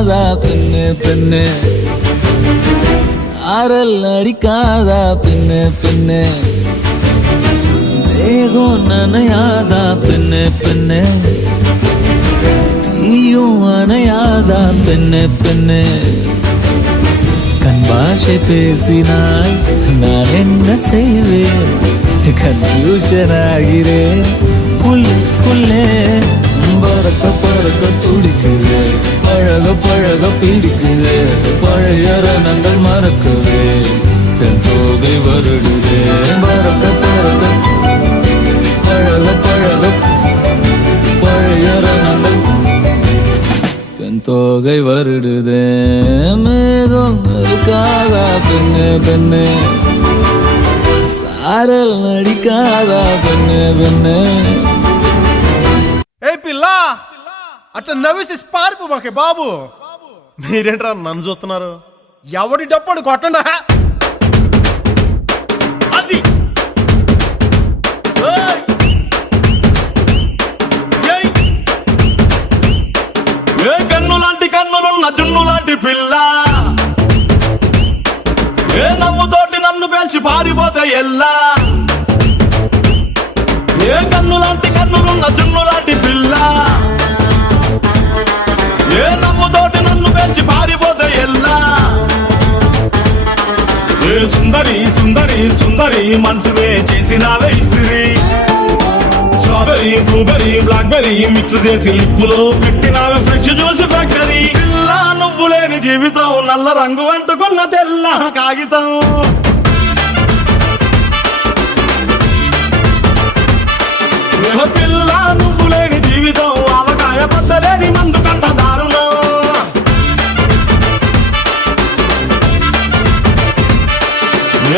அடிக்காதா பெண்ணு பெண்ணு, சாரல் அடிக்காதா பெண்ணு பெண்ணு, தேகம் நனையாதா பெண்ணு பெண்ணு, தீயும் அணையாதா பெண்ணு பெண்ணு. கண் பாஷை பேசினால் நான் என்ன செய்வேன், கன்ஃபியூஷன் ஆகிறேன் புல்லுக்குள்ளே. பறக்க பறக்க துடிக்குது, பழக பழக பிடிக்குது, பழைய ரணங்கள் மறக்கவே என் தோகை வருடுது. பறக்க பறக்க பழக பழக பழைய ரணங்கள் என் தோகை வருடுது. மேகம் இருக்காதா பெண்ணு பெண்ணு, సారల్ నడికాదా పెన్ను పెన్ను. ఏ పిల్ల అట్లా నవ్వేసి పారిపోమాకే బాబు. మీరేంట్రా నన్ను చూస్తున్నారు? ఎవడి డప్పుడు కొట్టండా అది. ఏ కన్ను లాంటి కన్నులున్న జున్ను లాంటి పిల్ల, ఏ నవ్వుతోటి నన్ను పేల్చి పారిపోతే ఎల్లా. ఏ కన్ను లాంటి కన్నులున్న జున్ను లాంటి పిల్ల, ఏ నవ్వుతోటి నన్ను పేల్చి పారిపోతే ఎల్లా. ఏ సుందరి సుందరి సుందరి మనసువే చేసినావే ఇస్త్రీ, స్ట్రాబెరీ బ్లూబెరీ బ్లాక్బెరీ మిక్స్ చేసి లిప్పులో పెట్టినావే ఫ్రెష్ జ్యూస్ ఫ్యాక్టరీ. పిల్ల నువ్వు లేని జీవితం నల్ల రంగు అంటుకున్న తెల్ల కాగితం. పిల్ల నువ్వు లేని జీవితం ఆవకాయ పద్దలేని మందు కంట దారుణం.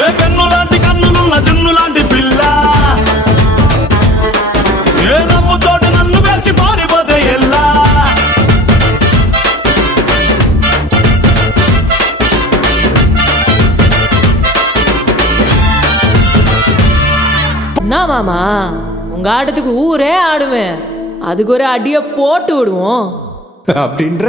ఏ కన్ను లాంటి కన్నులున్న జున్ను లాంటి పిల్ల, ఏ నవ్వుతోటి నన్ను పేల్చి పారిపోతే ఎల్లా. என்ன மாமா, உங்க ஆட்டத்துக்கு ஊரே ஆடுவேன், அதுக்கு ஒரு அடிய போட்டு விடுவோம் அப்படின்ற.